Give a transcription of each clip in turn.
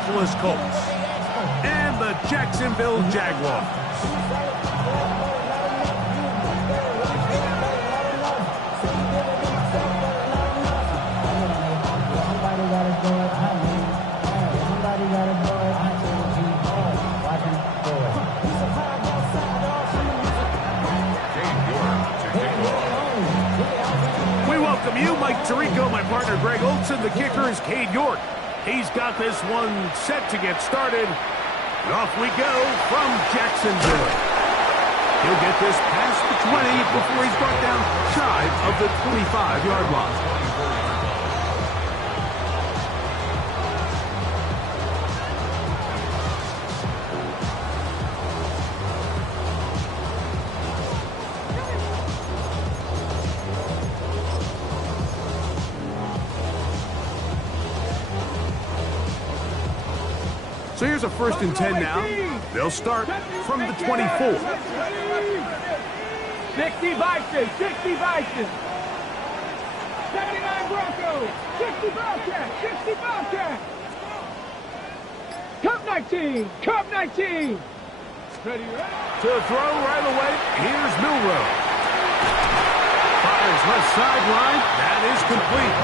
Indianapolis Colts and the Jacksonville Jaguars. We welcome you, Mike Tirico, my partner Greg Olson. The kicker is Cade York. He's got this one set to get started. And off we go from Jacksonville. He'll get this past the 20 before he's brought down shy of the 25-yard line. So here's a 1st and 10 now. They'll start from the 24. 60 Vikings, 60 Vikings. 79 Broncos, 60 Bobcats, 60 Bobcats. Cup 19, Cup 19. Ready, To throw right away, here's Milroe. Fires left sideline. That is complete.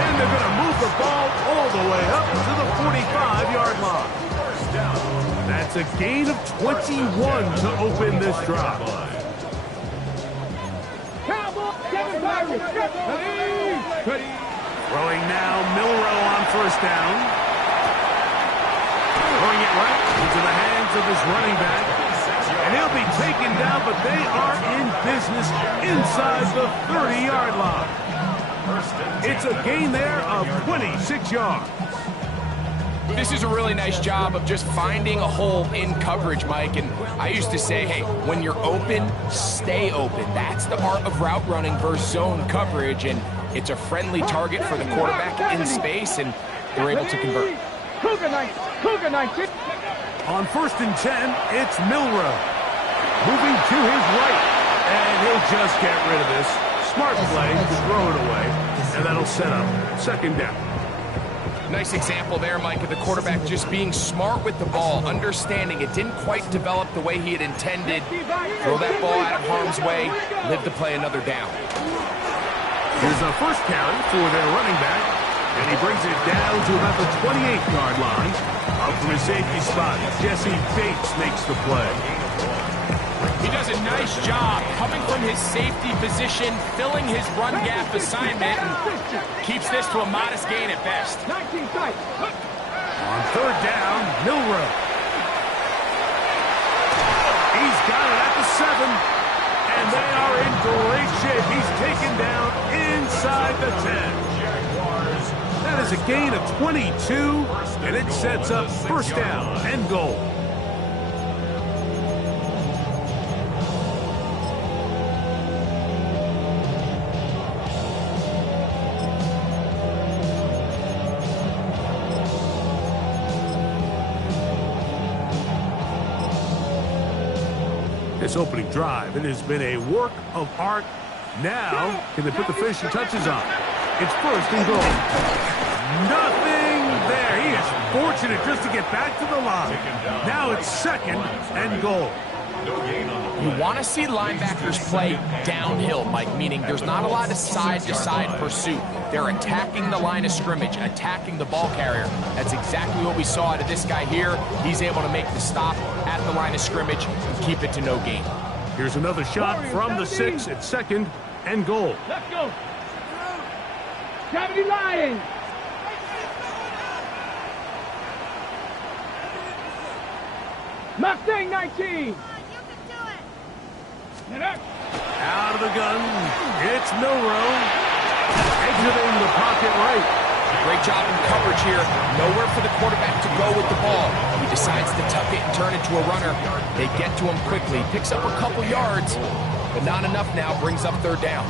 And they're going to move the ball all the way up to the 45-yard line. That's a gain of 21 to open this drive. Throwing now, Milroe on 1st down. Throwing it right into the hands of his running back. And he'll be taken down, but they are in business inside the 30-yard line. It's a gain there of 26 yards. This is a really nice job of just finding a hole in coverage, Mike. And I used to say, hey, when you're open, stay open. That's the art of route running versus zone coverage. And it's a friendly target for the quarterback in space, and they're able to convert. Cougar 19. On 1st and 10, it's Milroe. Moving to his right. And he'll just get rid of this. Smart play to throw it away. And that'll set up 2nd down. Nice example there, Mike, of the quarterback just being smart with the ball, understanding it didn't quite develop the way he had intended. Throw that ball out of harm's way, live to play another down. Here's a 1st carry for their running back, and he brings it down to about the 28-yard line. Up from his safety spot, Jesse Bates makes the play. He does a nice job coming from his safety position, filling his run gap assignment, and keeps this to a modest gain at best. On 3rd down, Milroe. He's got it at the 7, and they are in great shape. He's taken down inside the 10. That is a gain of 22, and it sets up 1st down and goal. This opening drive, it has been a work of art. Now, can they put the finishing touches on? It's 1st and goal. Nothing there. He is fortunate just to get back to the line. Now it's 2nd and goal. You want to see linebackers play downhill, Mike, meaning there's not a lot of side-to-side pursuit. They're attacking the line of scrimmage, attacking the ball carrier. That's exactly what we saw out of this guy here. He's able to make the stop at the line of scrimmage and keep it to no gain. Here's another shot from the 6 at 2nd and goal. Let's go. Gravity Lions. Mustang 19. Out of the gun, it's Milroe. Exiting the pocket right. Great job in coverage here. Nowhere for the quarterback to go with the ball. He decides to tuck it and turn it to a runner. They get to him quickly. Picks up a couple yards, but not enough now. Brings up 3rd down.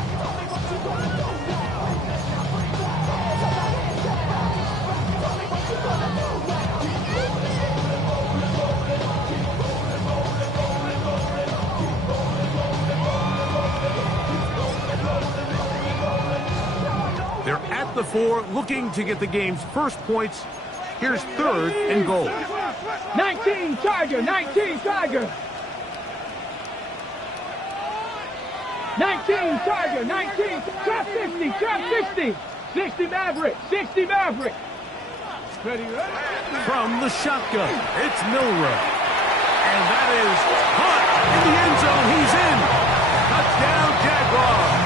They're at the 4, looking to get the game's first points Here's 3rd and goal. 19 Tiger, 19 Tiger. 19 Tiger, 19. Trap 50, trap 60. 60 Maverick, 60 Maverick. From the shotgun, it's Milrow. And that is caught in the end zone. He's in. Touchdown, Jaguars.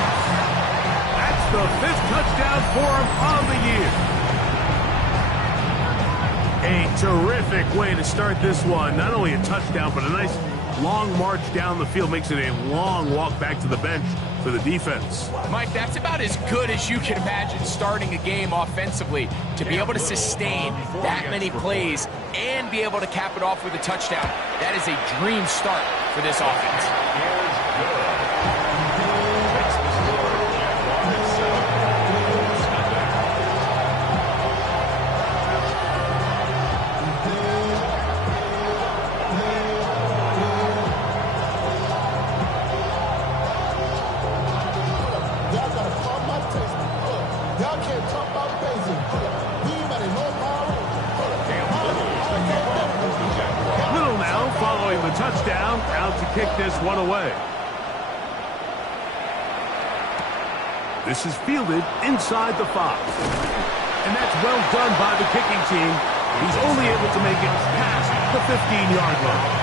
That's the 5th touchdown for him on the year. A terrific way to start this one. Not only a touchdown, but a nice long march down the field. Makes it a long walk back to the bench for the defense. Mike, that's about as good as you can imagine starting a game offensively. To be able to sustain that many plays and be able to cap it off with a touchdown, that is a dream start for this offense. Little now following the touchdown, out to kick this one away. This is fielded inside the 5. And that's well done by the kicking team. He's only able to make it past the 15-yard line.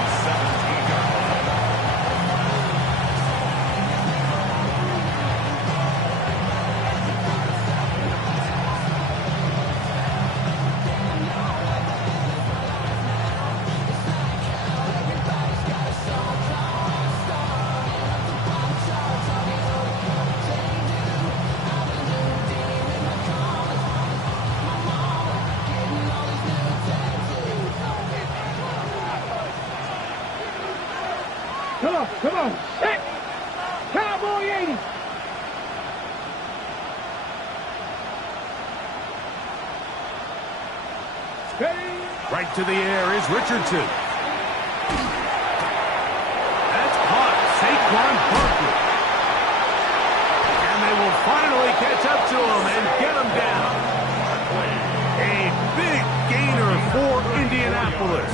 Come on. Set. Cowboy 80. Right to the air is Richardson. That's caught. Saquon Barkley. And they will finally catch up to him and get him down. A big gainer for Indianapolis.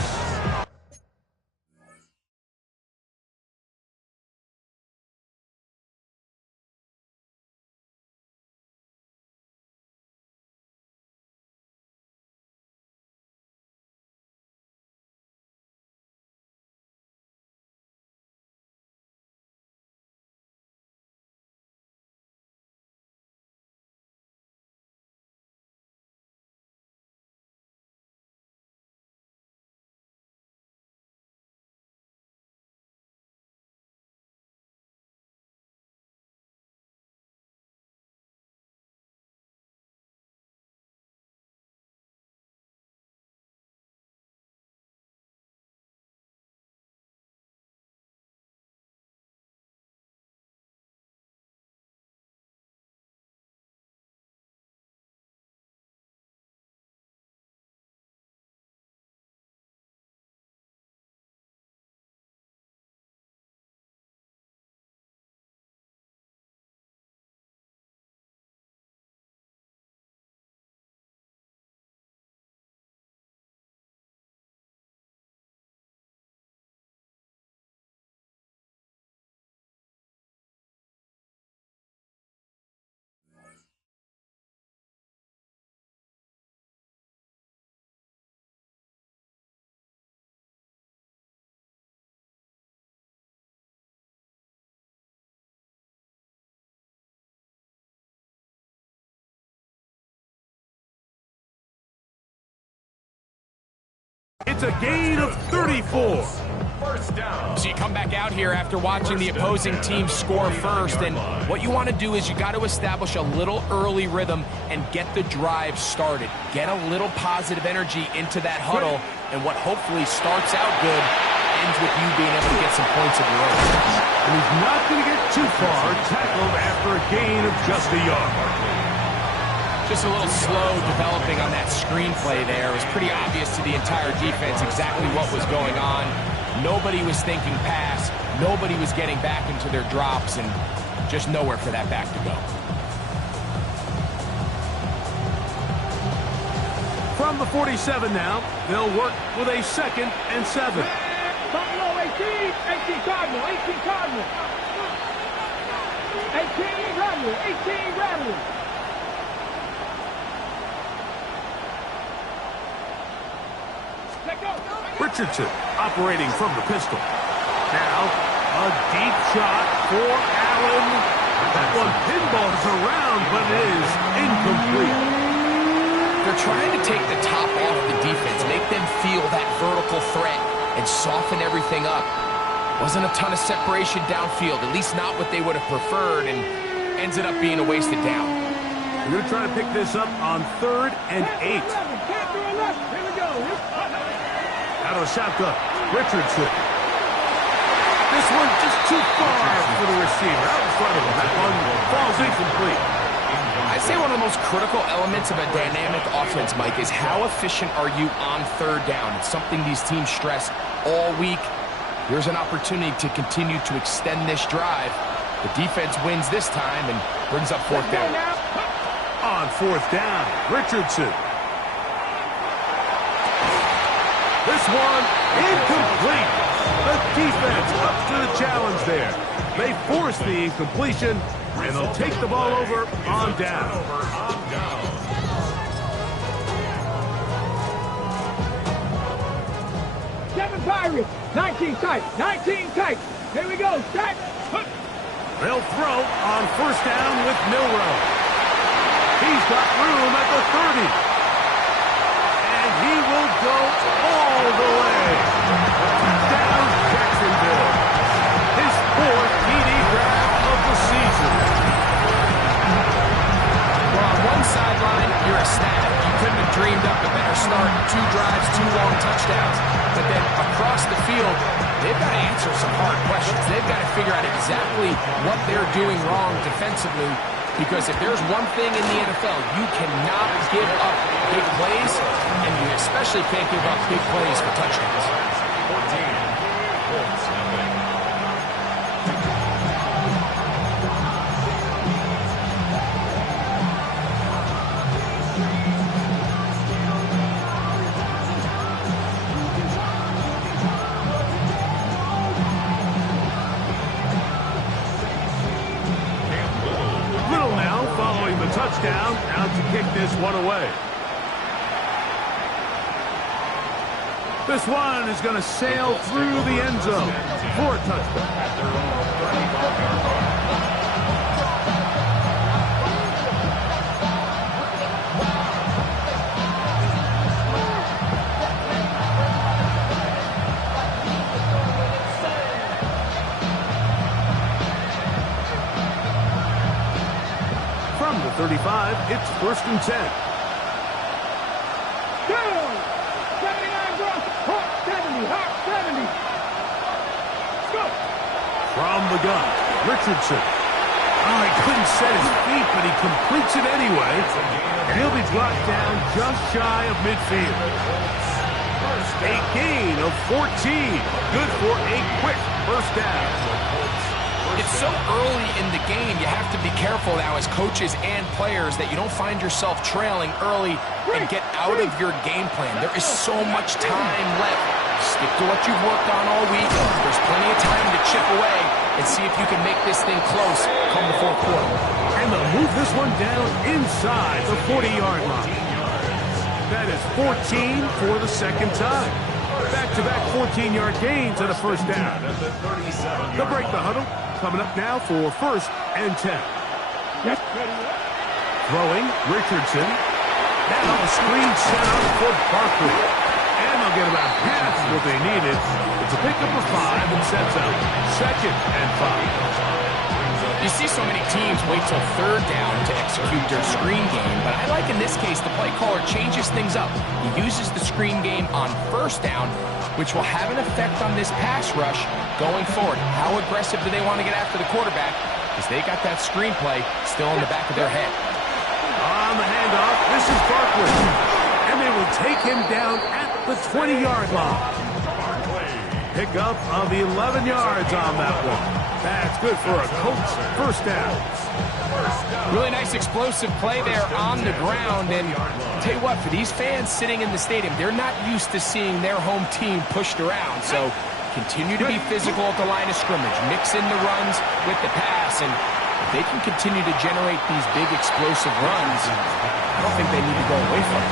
It's a gain of 34. First down. So you come back out here after watching the opposing team score first, and what you want to do is you got to establish a little early rhythm and get the drive started. Get a little positive energy into that huddle, and what hopefully starts out good ends with you being able to get some points of your own. And he's not going to get too far, tackled after a gain of just a yard. Just a little slow developing on that screenplay there. It was pretty obvious to the entire defense exactly what was going on. Nobody was thinking pass. Nobody was getting back into their drops, and just nowhere for that back to go. From the 47 now, they'll work with a 2nd and 7. Buffalo 18, 18 Cardinal, 18 Cardinal. 18 Rebel, 18 Rebel. Let go. Richardson operating from the pistol. Now, a deep shot for Allen. That one pinballs around, but it is incomplete. They're trying to take the top off the defense, make them feel that vertical threat, and soften everything up. Wasn't a ton of separation downfield, at least not what they would have preferred, and ends up being a wasted down. We're going to try to pick this up on 3rd and 8. Here we go. Out of the shotgun, Richardson. This one just too far for the receiver. Out in front of him. That one falls incomplete. I'd say one of the most critical elements of a dynamic offense, Mike, is how efficient are you on 3rd down? It's something these teams stress all week. Here's an opportunity to continue to extend this drive. The defense wins this time and brings up 4th down. On 4th down, Richardson. This one incomplete. The defense up to the challenge there. They force the incompletion, and they'll take the ball over on down. Seven Pirates, 19 tight, 19 tight. Here we go, set. They'll throw on 1st down with Milrow. He's got room at the 30. And he will go all the way. Down Jacksonville. His 4th TD grab of the season. Well, on one sideline, you're ecstatic. You couldn't have dreamed up a better start. 2 drives, 2 long touchdowns. But then across the field, they've got to answer some hard questions. They've got to figure out exactly what they're doing wrong defensively. Because if there's one thing in the NFL, you cannot give up big plays, and you especially can't give up big plays for touchdowns. Touchdown, out to kick this one away. This one is going to sail through the end zone for a touchdown. From the 35, it's 1st and 10. Down. 79 Bronx. Hawk 70. Hawk 70. Go. From the gun, Richardson. Oh, he couldn't set his feet, but he completes it anyway. And he'll be brought down just shy of midfield. A gain of 14. Good for a quick 1st down. It's so early in the game, you have to be careful now as coaches and players that you don't find yourself trailing early and get out of your game plan. There is so much time left. Stick to what you've worked on all week. There's plenty of time to chip away and see if you can make this thing close come the 4th quarter. And they'll move this one down inside the 40-yard line. That is 14 for the 2nd time. Back-to-back 14-yard gains and a 1st down. They'll break the huddle. Coming up now for 1st and 10. Yes. Throwing, Richardson. Now a screen set up for Barkley. And they'll get about half what they needed. It's a pickup of 5 and sets up 2nd and 5. You see so many teams wait till 3rd down to execute their screen game, but I like in this case the play caller changes things up. He uses the screen game on 1st down, which will have an effect on this pass rush going forward. How aggressive do they want to get after the quarterback? Because they got that screenplay still in the back of their head. On the handoff, this is Barkley. And they will take him down at the 20-yard line. Pickup of 11 yards on that one. That's good for a Colts first down. Really nice explosive play there on the ground. And I'll tell you what, for these fans sitting in the stadium, they're not used to seeing their home team pushed around. So continue to be physical at the line of scrimmage. Mix in the runs with the pass. And if they can continue to generate these big explosive runs, I don't think they need to go away from it.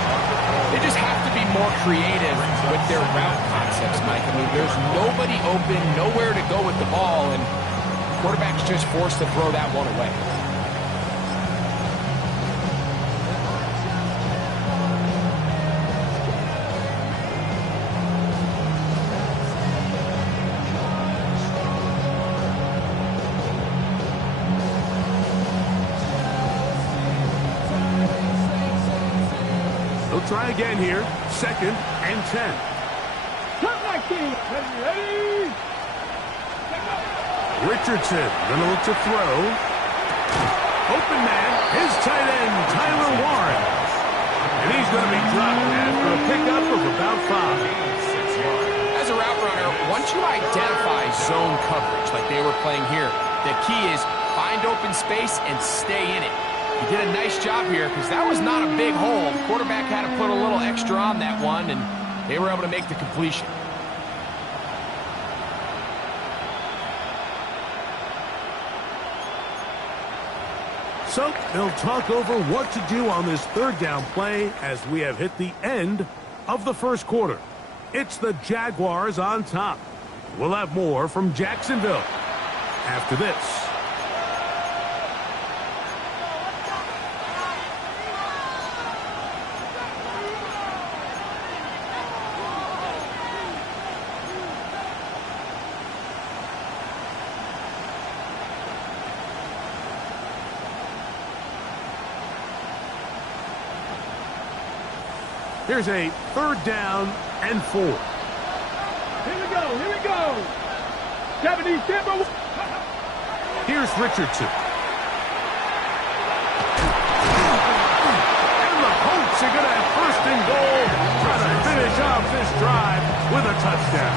They just have to be more creative with their route concepts, Mike. I mean, there's nobody open, nowhere to go with the ball, and the quarterback's just forced to throw that one away. Try again here. 2nd and 10. Ready? Richardson gonna look to throw. Open man, his tight end, Tyler Warren. And he's gonna be dropped after a pickup of about 5. As a route runner, once you identify zone coverage like they were playing here, the key is find open space and stay in it. He did a nice job here because that was not a big hole. The quarterback had to put a little extra on that one, and they were able to make the completion. So they'll talk over what to do on this 3rd down play as we have hit the end of the first quarter. It's the Jaguars on top. We'll have more from Jacksonville after this. Here's a 3rd down and 4. Here we go. 70 Timber. Here's Richardson. And the Colts are going to have 1st and goal, trying to finish off this drive with a touchdown.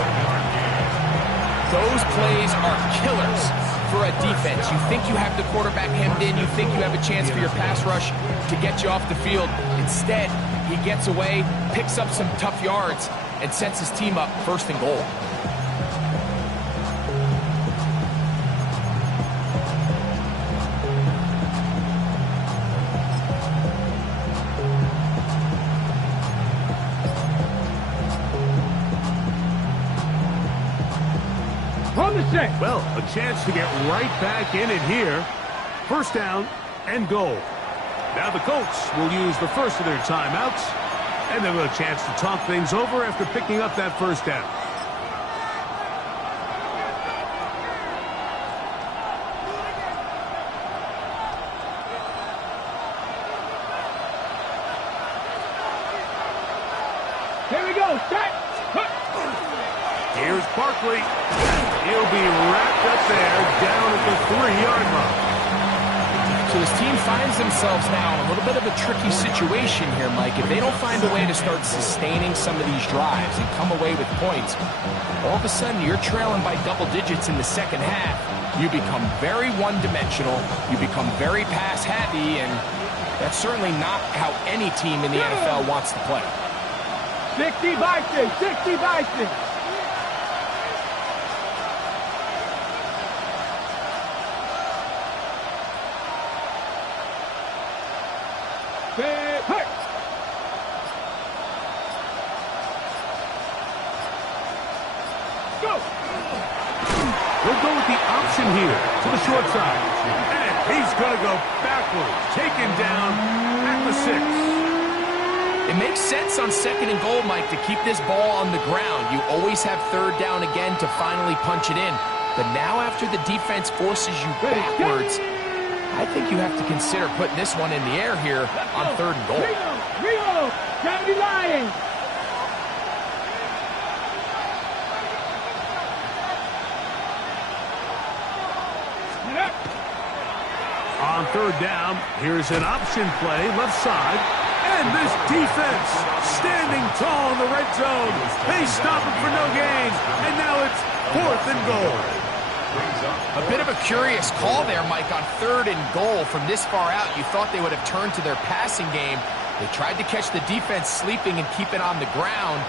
Those plays are killers for a defense. You think you have the quarterback hemmed in. You think you have a chance for your pass rush to get you off the field. Instead, he gets away, picks up some tough yards, and sets his team up 1st and goal. On the set. Well, a chance to get right back in it here. 1st down and goal. Now the Colts will use the first of their timeouts, and they'll have a chance to talk things over after picking up that 1st down. Here we go. Set. Here's Barkley. He'll be wrapped up there down at the 3-yard line. So his team finds themselves now in a little bit of a tricky situation here, Mike. If they don't find a way to start sustaining some of these drives and come away with points, all of a sudden you're trailing by double digits in the 2nd half. You become very one-dimensional. You become very pass-happy, and that's certainly not how any team in the NFL wants to play. 60 Vikings. 60 Vikings. We'll go with the option here to the short side. And he's going to go backwards, taken down at the 6. It makes sense on 2nd and goal, Mike, to keep this ball on the ground. You always have 3rd down again to finally punch it in. But now after the defense forces you backwards, I think you have to consider putting this one in the air here on 3rd and goal. Rio, Gravity Lions. On 3rd down, here's an option play, left side. And this defense standing tall in the red zone. They stop it for no gain. And now it's 4th and goal. A bit of a curious call there, Mike, on 3rd and goal from this far out. You thought they would have turned to their passing game. They tried to catch the defense sleeping and keep it on the ground.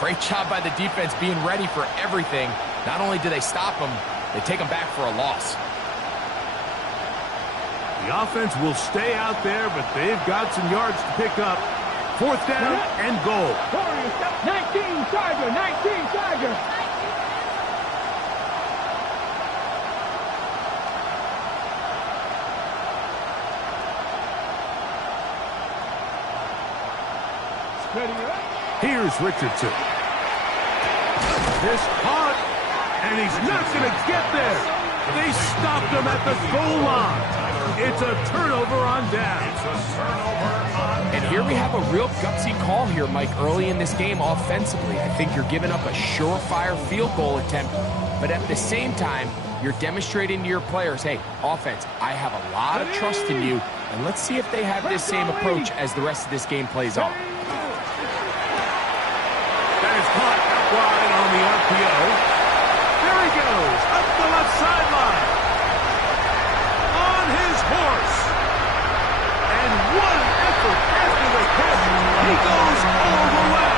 Great job by the defense being ready for everything. Not only do they stop them, they take them back for a loss. The offense will stay out there, but they've got some yards to pick up. 4th down and goal. 19 Tiger, 19 Tiger. Here's Richardson. This caught, and he's not going to get there. They stopped him at the goal line. It's a turnover on down. And here we have a real gutsy call here, Mike, early in this game offensively. I think you're giving up a surefire field goal attempt, but at the same time, you're demonstrating to your players, hey, offense, I have a lot of trust in you, and let's see if they have this same approach as the rest of this game plays on. That is caught out wide on the RPO. There he goes, up the left sideline. On his horse. And what an effort after the catch. He goes all the way.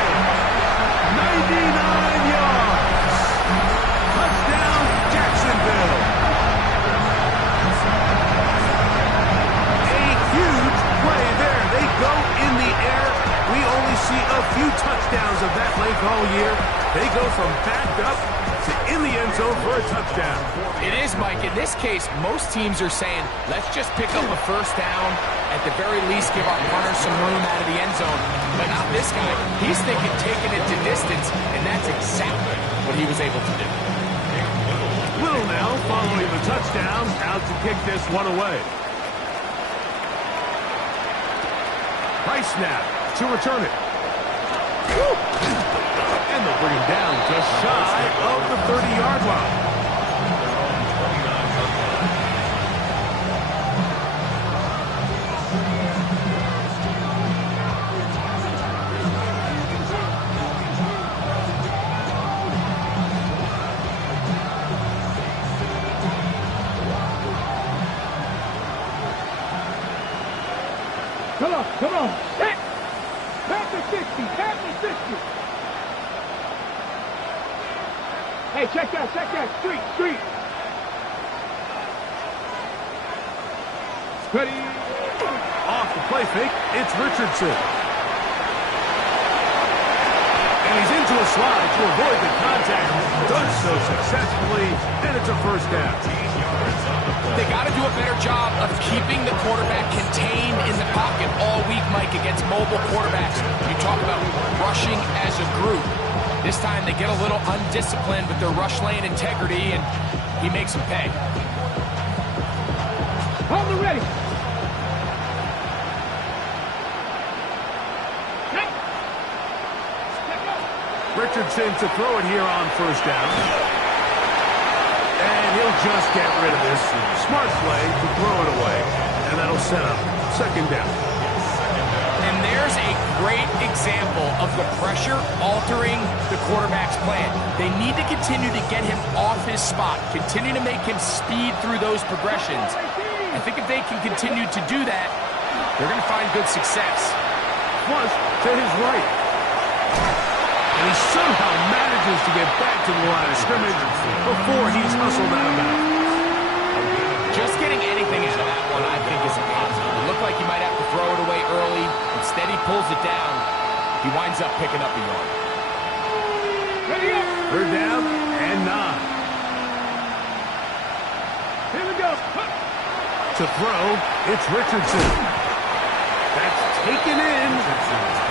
99 yards. Touchdown, Jacksonville. A huge play there. They go in the air. We only see a few touchdowns of that length all year. They go from backed up to in the end zone for a touchdown. It is, Mike. In this case, most teams are saying, let's just pick up a 1st down. At the very least, give our runners some room out of the end zone. But not this guy. He's thinking taking it to distance, and that's exactly what he was able to do. Little now following the touchdown, out to kick this one away. Price snap to return it. And they'll bring him down just shy of the 30-yard line. Come on. Back to 60. Back to 60. Hey, check that. Street. Ready. Off the play fake, it's Richardson. And he's into a slide to avoid the contact. Does so successfully, and it's a 1st down. They got to do a better job of keeping the quarterback contained in the pocket all week, Mike, against mobile quarterbacks. You talk about rushing as a group. This time they get a little undisciplined with their rush lane integrity, and he makes them pay. Hold it ready. Richardson to throw it here on 1st down. And he'll just get rid of this. Smart play to throw it away. And that'll set up 2nd down. And there's a great example of the pressure altering the quarterback's plan. They need to continue to get him off his spot, continue to make him speed through those progressions. I think if they can continue to do that, they're going to find good success. Plus, to his right. And he somehow manages to get back to the line of scrimmage before he's hustled out of bounds. Just getting anything out of that one, I think, is a positive. It looked like he might have to throw it away early. Instead, he pulls it down. He winds up picking up a yard. 3rd down and 9. Here we go. To throw, it's Richardson. That's taken in.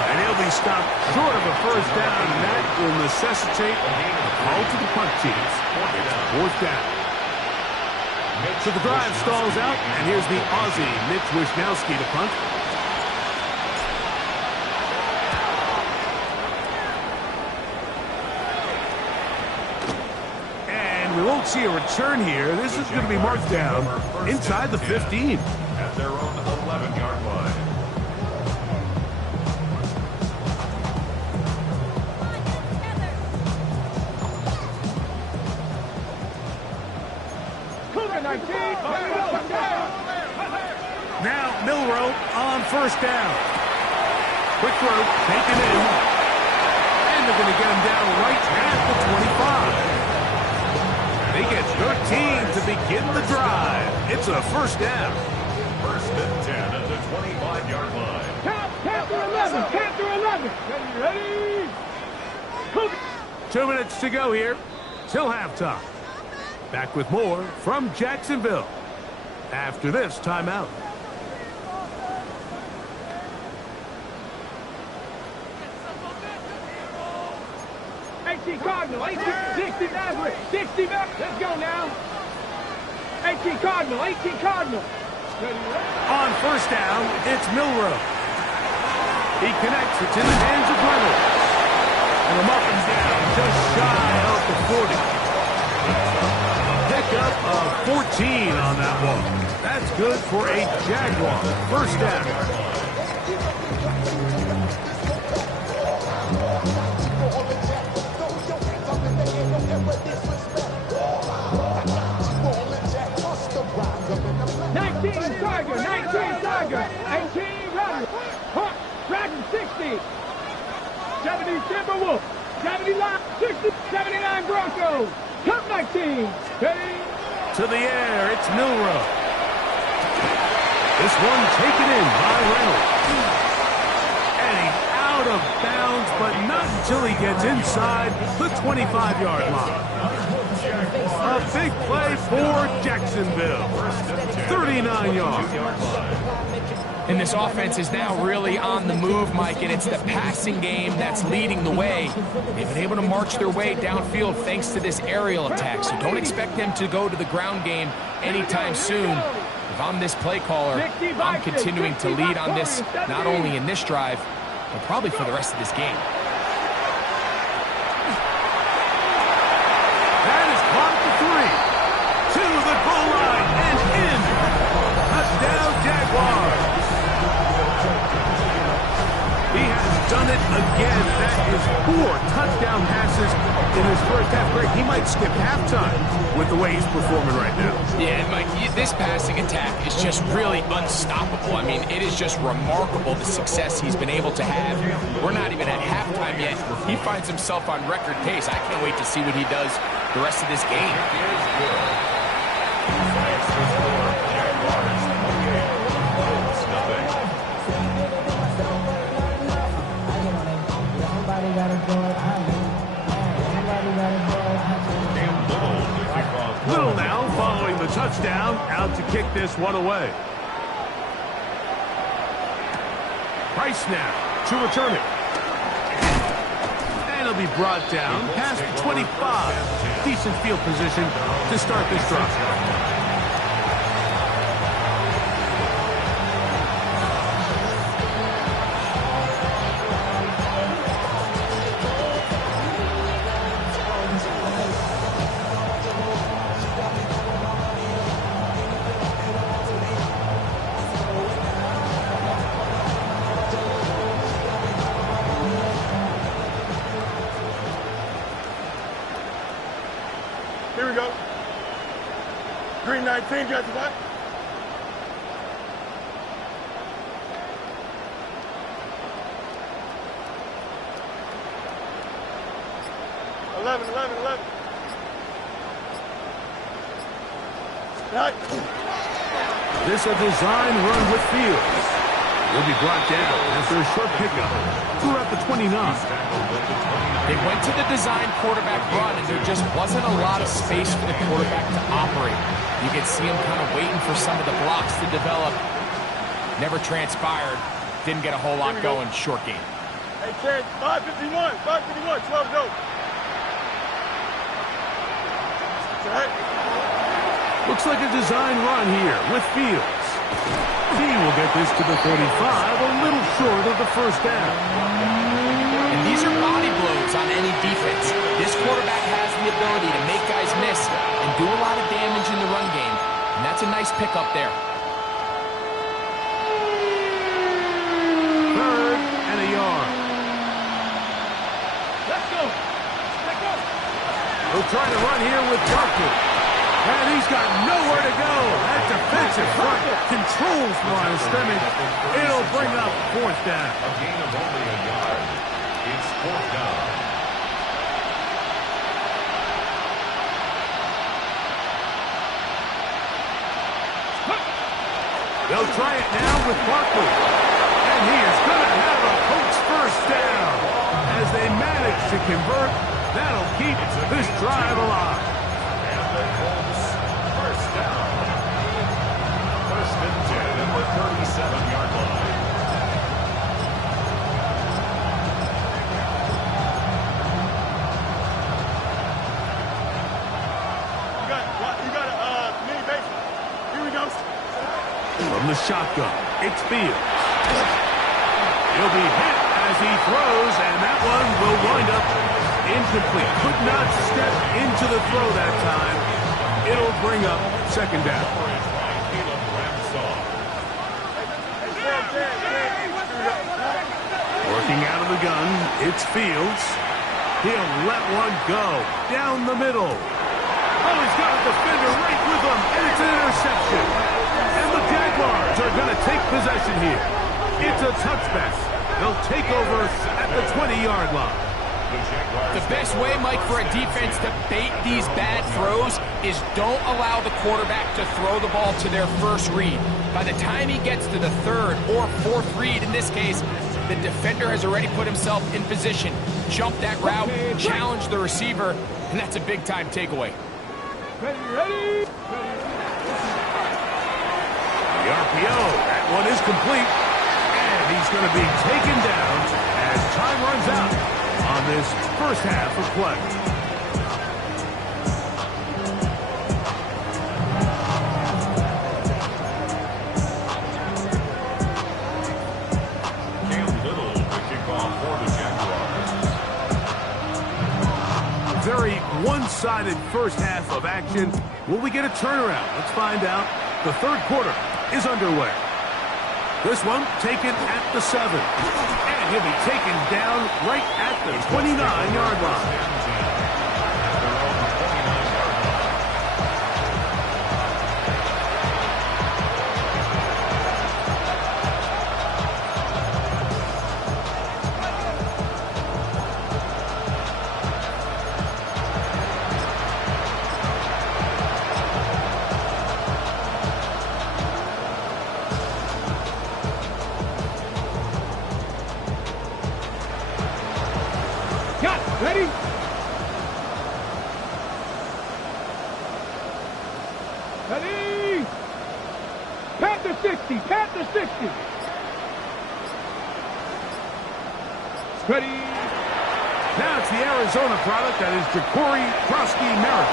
And he'll be stopped short of a 1st down, and that will necessitate a call to the punt team. It's 4th down. So the drive stalls out, and here's the Aussie, Mitch Wisnowski, to punt. And we won't see a return here. This is going to be marked down inside the 15. At their own 11-yard line. Now Milroe on first down. Quick throw, taken in. And they're going to get him down right at the 25. They get 13 to begin the drive. It's a first down. First and 10 at the 25-yard line. Count to 11. Count to 11. Ready? 2 minutes to go here till halftime. Back with more from Jacksonville after this timeout. Cardinal, 60 Maverick, 60 Maverick. Let's go now. 18 Cardinal, 18 Cardinal. On first down, it's Milroe. He connects. It's in the hands of Reynolds. And him up and down, just shy of the 40. Pickup of 14 on that one. That's good for a Jaguar. First down. Tiger, 19 Tiger, 18 Rabbit, Hawk, Dragon 60, 70 Timberwolf, 79, 60, 79 Broncos, Cup 19, ready? To the air, it's Milroe. This one taken in by Reynolds. And he's out of bounds, but not until he gets inside the 25-yard line. A big play for Jacksonville. 39 yards. And this offense is now really on the move, Mike, and it's the passing game that's leading the way. They've been able to march their way downfield thanks to this aerial attack, so don't expect them to go to the ground game anytime soon. If I'm this play caller, I'm continuing to lead on this, not only in this drive, but probably for the rest of this game. That is caught at the 3. To the goal line and in. Touchdown, Jaguars. He has done it again. That is 4 touchdown passes in his first half. Greg, he might skip halftime with the way he's performing right now. Yeah, Mike, this passing attack is just really unstoppable. I mean, it is just remarkable the success he's been able to have. We're not even at halftime yet. He finds himself on record pace. I can't wait to see what he does the rest of this game. Little now following the touchdown, out to kick this one away. Price now to return it. And it'll be brought down past the 25. Decent field position to start this drive. Here we go. Green 19, got the what? Right. This a design run with Fields. Will be brought down after a short pickup. Throughout the 29. They went to the design quarterback run, and there just wasn't a lot of space for the quarterback to operate. You could see him kind of waiting for some of the blocks to develop. Never transpired. Didn't get a whole lot going. Short game. Hey, Chei, 5:51, 12 go. That's right. Looks like a design run here with Fields. He will get this to the 45, a little short of the first down. And these are body blows on any defense. This quarterback has the ability to make guys miss and do a lot of damage in the run game. And that's a nice pickup there. Third and a yard. Let's go. Let's go. He'll try to run here with Barkley. And he's got nowhere to go. That defensive front controls the line of scrimmage. It'll bring up fourth down. A gain of only a yard. It's fourth down. They'll try it now with Barkley. And he is going to have a Colts first down. As they manage to convert, that'll keep this drive alive. And the Colts first down. First and 10 at the 37-yard line. You got a mini baseball. Here we go. From the shotgun, it's Fields. He'll be hit as he throws, and that one will wind up incomplete. Could not step into the throw that time. It'll bring up second down. Working out of the gun, it's Fields. He'll let one go down the middle. Oh, he's got a defender right with him, and it's an interception. And the Jaguars are going to take possession here. It's a touchback. They'll take over at the 20-yard line. The best way, Mike, for a defense to bait these bad throws is don't allow the quarterback to throw the ball to their first read. By the time he gets to the third or fourth read, in this case, the defender has already put himself in position, jumped that route, challenged the receiver, and that's a big-time takeaway. Ready. The RPO, that one is complete. And he's going to be taken down as time runs out on this first half of play. Cam Little, the kickoff for the Jaguars. Very one-sided first half of action. Will we get a turnaround? Let's find out. The third quarter is underway. This one taken at the 7. And he'll be taken down right at the 29-yard line. Ready? Ready? Panther 60, Panther 60. Ready? Now it's the Arizona product that is Ja'Cory Krosky-Merritt.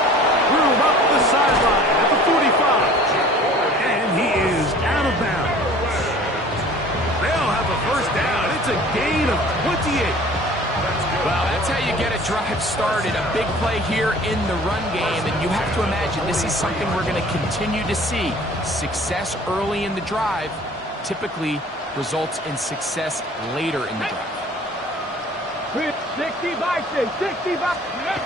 Threw him up the sideline at the 45. And he is out of bounds. They'll have a first down. It's a gain of 28. Well, that's how you get a drive started. A big play here in the run game, and you have to imagine this is something we're going to continue to see. Success early in the drive typically results in success later in the drive. 60 Bison, 60 Bison.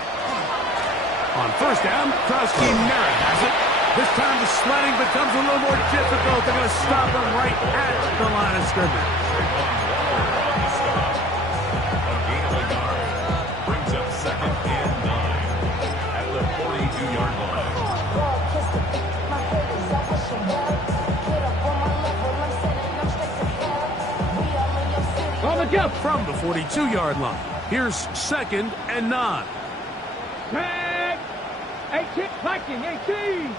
On first down, Krosky-Merritt has it. This time the sledding becomes a little more difficult. They're going to stop him right at the line of scrimmage. Second and 9 at the 42-yard line. On the jump. From the 42-yard line, here's second and 9. Tag. 18, Viking, 18.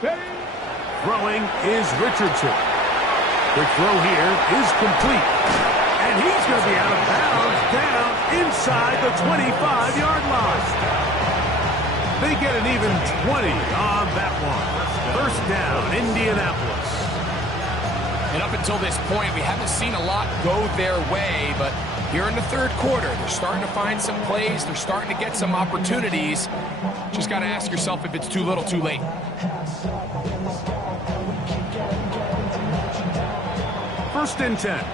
Ready? Throwing is Richardson. The throw here is complete. And he's going to be out of bounds down inside the 25-yard line. They get an even 20 on that one. First down, Indianapolis. And up until this point, we haven't seen a lot go their way, but here in the third quarter, they're starting to find some plays. They're starting to get some opportunities. Just got to ask yourself if it's too little, too late. First and 10.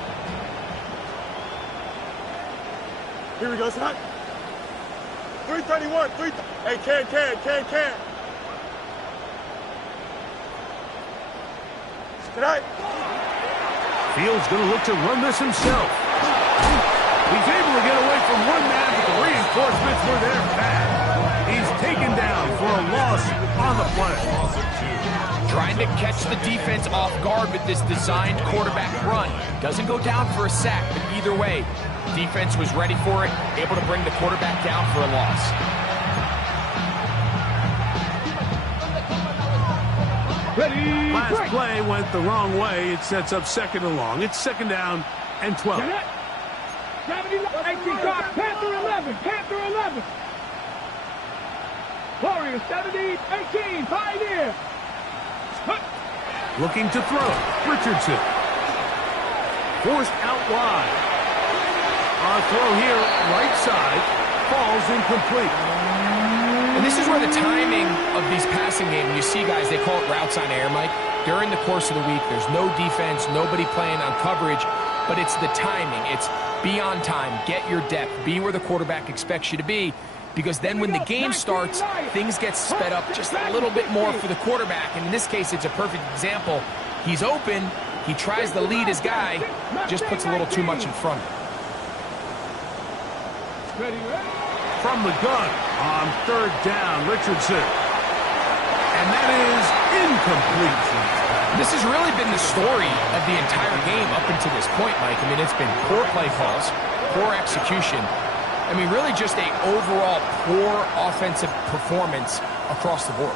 Here we go, son. 331, 3. Hey, can. Tonight. Fields going to look to run this himself. He's able to get away from one man, but the reinforcements were there fast. He's taken down for a loss on the play. Trying to catch the defense off guard with this designed quarterback run. Doesn't go down for a sack, but either way, defense was ready for it, able to bring the quarterback down for a loss. Ready, Last break. play went the wrong way. It sets up 2nd and long. It's 2nd down and 12. 18 card, Panther 11, Panther 11. Warriors 70, 18, Pioneer. Looking to throw. Richardson. Forced out wide. A throw here, right side. Falls incomplete. And this is where the timing of these passing games, you see guys, they call it routes on air, Mike. During the course of the week, there's no defense, nobody playing on coverage, but it's the timing. It's be on time, get your depth, be where the quarterback expects you to be, because then when the game starts, things get sped up just a little bit more for the quarterback. And in this case, it's a perfect example. He's open, he tries to lead his guy, just puts a little too much in front. Ready, ready. From the gun on 3rd down, Richardson. And that is incomplete. This has really been the story of the entire game up until this point, Mike. I mean, it's been poor play calls, poor execution. I mean, really just a overall poor offensive performance across the board.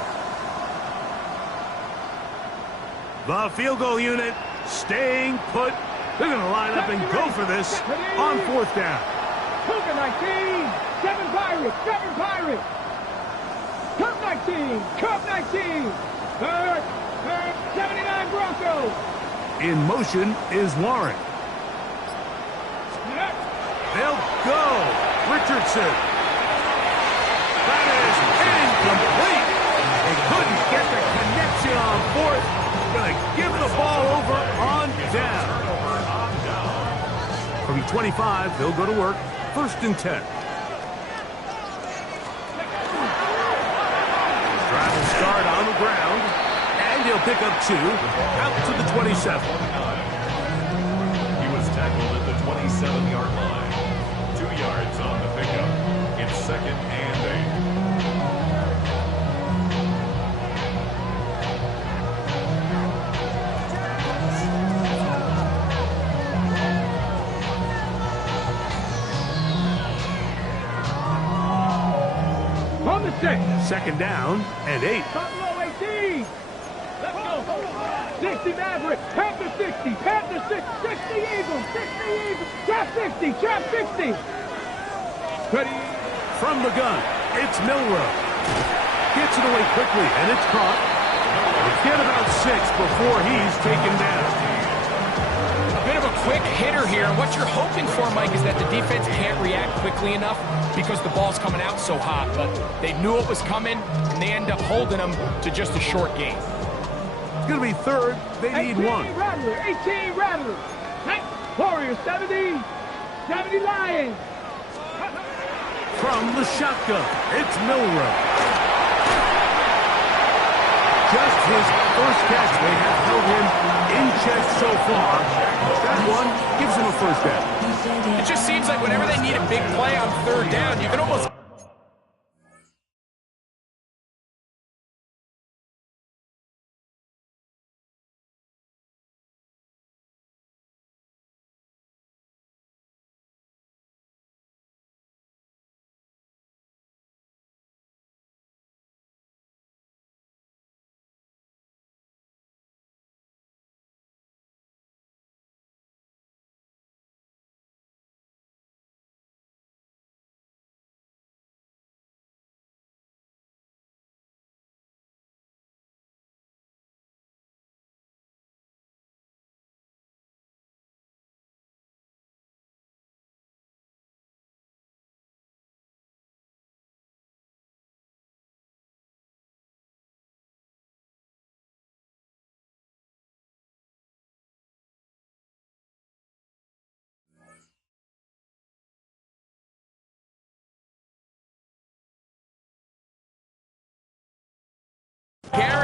The field goal unit staying put. They're going to line up and go for this on 4th down. Cougar 19, 7 Pirates, 7 Pirates. Cub 19, Cub 19. Third, 79 Broncos. In motion is Warren. They'll go. Richardson. That is incomplete. They couldn't get the connection on 4th. Going to give the ball over on down. From 25, they'll go to work. 1st and 10. Drive will start on the ground. And he'll pick up 2. Out to the 27. He was tackled at the 27-yard line. 2 yards on the pickup. It's 2nd and 8. On the 6. 2nd down and 8. Buffalo 18. Let's go. 60 Maverick. Panther 60. Panther 60. 60 Eagles. 60 Eagles. Trap 60. Trap 60. Ready. From the gun, it's Milrow. Gets it away quickly, and it's caught. Get about 6 before he's taken down. A bit of a quick hitter here. What you're hoping for, Mike, is that the defense can't react quickly enough because the ball's coming out so hot. But they knew it was coming, and they end up holding them to just a short gain. It's going to be 3rd. They need 18 1. Rattler. 18 Rattler. Warriors 70. 70 Lions. From the shotgun, it's Milrow. Just his first catch. They have held him in check so far. That one gives him a 1st down. It just seems like whenever they need a big play on 3rd down, you can almost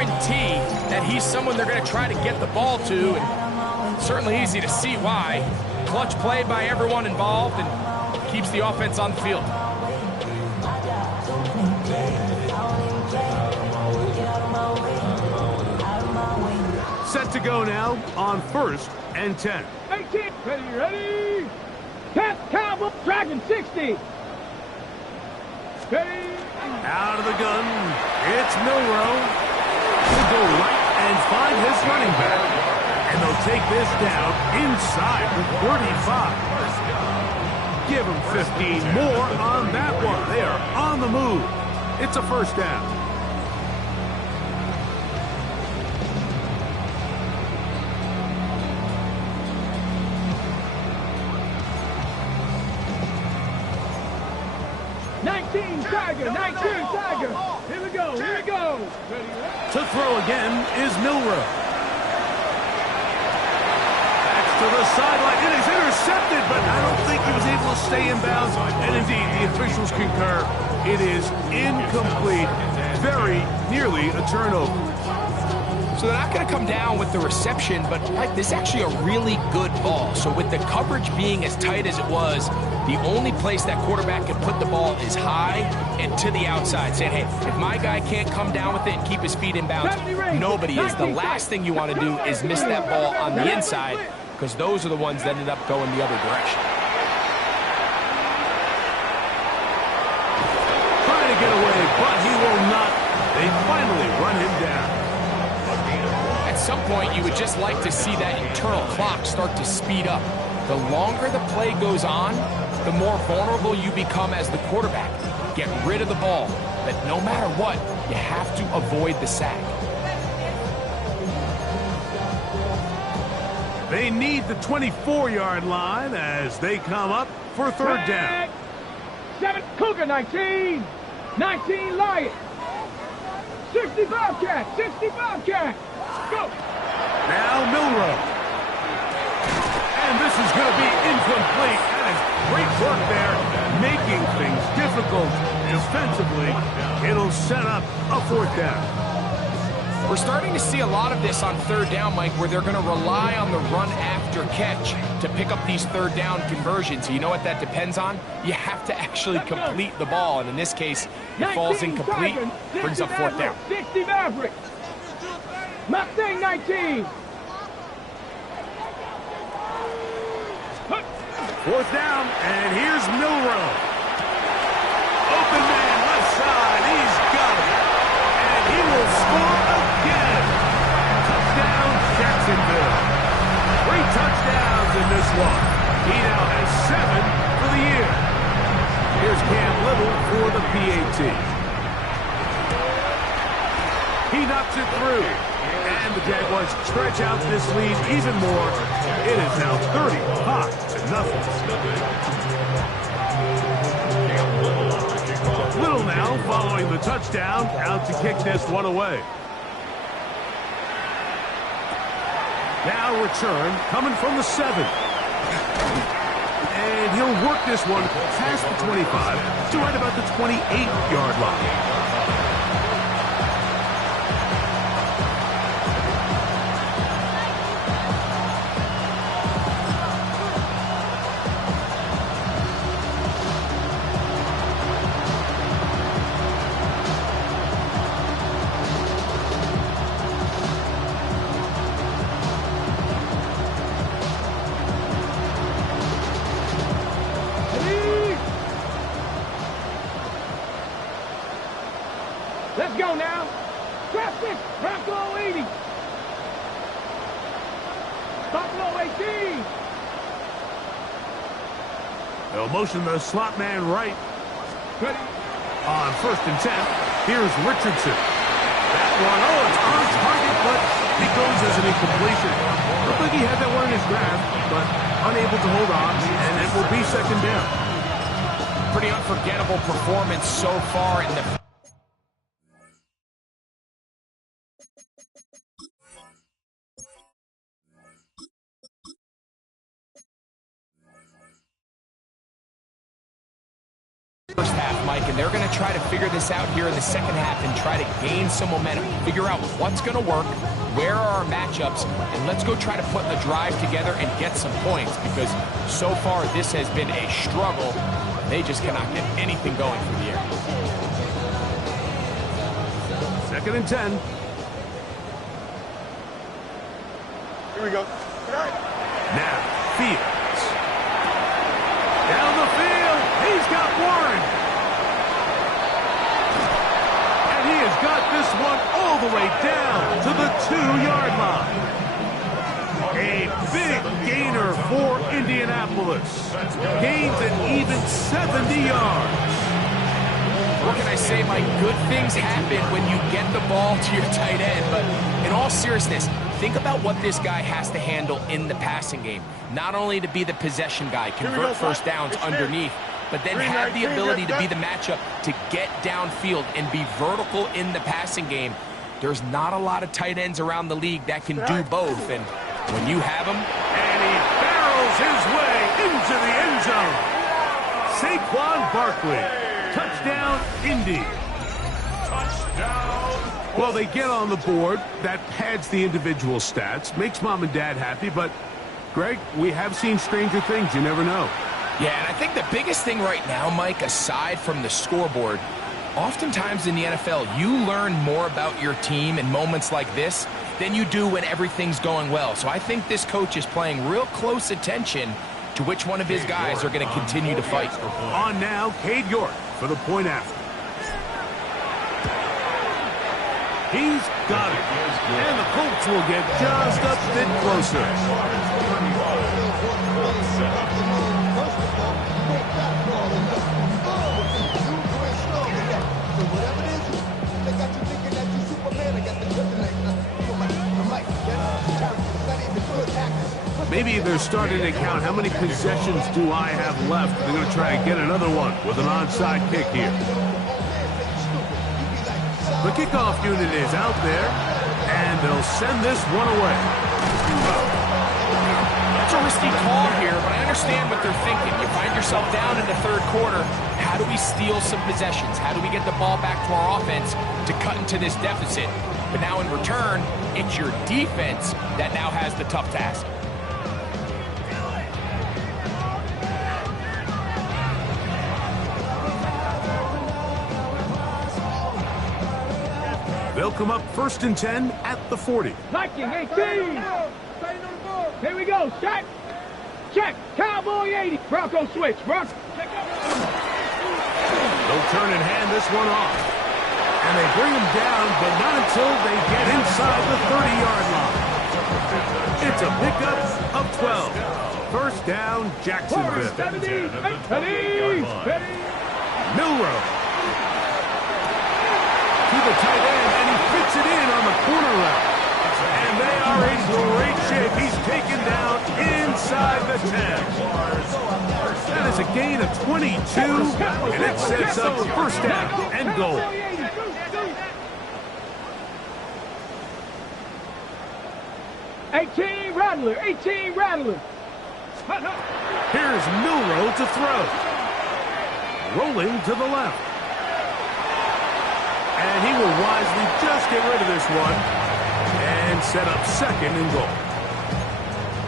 guarantee that he's someone they're going to try to get the ball to, and certainly easy to see why. Clutch play by everyone involved and keeps the offense on the field. Set to go now on 1st and 10. 18, ready? Tap, Cowboy, Dragon 60. Ready? Out of the gun, it's Milrow. He'll go right and find his running back. And they'll take this down inside the 35. Give him 15 more on that one. They are on the move. It's a first down. Tiger, 19 Tiger. Here we go, here we go. To throw again is Milrow. That's to the sideline. It is intercepted, but I don't think he was able to stay in bounds. And indeed, the officials concur. It is incomplete. Very nearly a turnover. So they're not going to come down with the reception, but this is actually a really good ball. So with the coverage being as tight as it was, the only place that quarterback can put the ball is high and to the outside, saying, hey, if my guy can't come down with it and keep his feet in bounds, nobody is. The last thing you want to do is miss that ball on the inside, because those are the ones that ended up going the other direction. Trying to get away, but he will not. They finally run him down. At some point, you would just like to see that internal clock start to speed up. The longer the play goes on, the more vulnerable you become as the quarterback. Get rid of the ball, but no matter what, you have to avoid the sack. They need the 24-yard line as they come up for 3rd down. 7 Cougar, 19. 19 Lion. 65 cat, 65 cat. Go. Now Milrow. And this is going to be incomplete. That is great work there, making things difficult defensively. It'll set up a 4th down. We're starting to see a lot of this on 3rd down, Mike, where they're going to rely on the run after catch to pick up these 3rd down conversions. You know what that depends on? You have to actually complete the ball, and in this case, it falls incomplete, brings up 4th down. 60 Maverick. Mustang 19. 4th down, and here's Milrow. Open man, left side, he's got it. And he will score again. Touchdown, Jacksonville. 3 touchdowns in this one. He now has 7 for the year. Here's Cam Little for the PAT. He knocks it through. And the Jaguars stretch out this lead even more. It is now 35-0. Little now following the touchdown, out to kick this one away. Now return coming from the 7. And he'll work this one past the 25 to right about the 28-yard line. Let's go now. Traffic, Bronco 80. Buffalo 18. They'll motion the slot man right. Ready. On 1st and 10, here's Richardson. That one, it's on target, but it goes as an incompletion. Looked like he had that one in his grasp, but unable to hold on, and it will be 2nd down. Pretty unforgettable performance so far in the... first half, Mike, and they're going to try to figure this out here in the second half and try to gain some momentum, figure out what's going to work, where are our matchups, and let's go try to put the drive together and get some points, because so far this has been a struggle. They just cannot get anything going through the air. 2nd and 10. Here we go. Now, Fields. Down the field. He's got Warren. And he has got this one all the way down to the 2-yard line. A big gainer for Indianapolis. Gains an even 70 yards. What can I say, Mike? Good things happen when you get the ball to your tight end, but in all seriousness, think about what this guy has to handle in the passing game. Not only to be the possession guy, convert first downs underneath, but then have the ability to be the matchup to get downfield and be vertical in the passing game. There's not a lot of tight ends around the league that can do both, and when you have them... And he barrels his way into the end zone. Saquon Barkley. Touchdown, Indy. Touchdown. Well, they get on the board. That pads the individual stats, makes mom and dad happy, but, Greg, we have seen stranger things. You never know. Yeah, and I think the biggest thing right now, Mike, aside from the scoreboard, oftentimes in the NFL, you learn more about your team in moments like this than you do when everything's going well. So I think this coach is paying real close attention to which one of his guys are going to continue to fight. On now, Cade York for the point after. He's got it. And the Colts will get just a bit closer. Maybe they're starting to count how many possessions do I have left. They're going to try and get another one with an onside kick here. The kickoff unit is out there, and they'll send this one away. That's a risky call here, but I understand what they're thinking. You find yourself down in the third quarter. How do we steal some possessions? How do we get the ball back to our offense to cut into this deficit? But now in return, it's your defense that now has the tough task. They'll come up 1st and 10 at the 40. Viking 18. Here we go. Check. Check. Cowboy 80. Bronco switch. Bronco. They'll turn and hand this one off. And they bring him down, but not until they get inside the 30-yard line. It's a pickup of 12. First down, Jacksonville. Milrow. To the tight end, and he fits it in on the corner route. And they are in great shape. He's taken down inside the 10. That is a gain of 22, and it sets up first down and goal. Rattler, 18 Rattler. Here's Milrow to throw. Rolling to the left. And he will wisely just get rid of this one and set up 2nd and goal.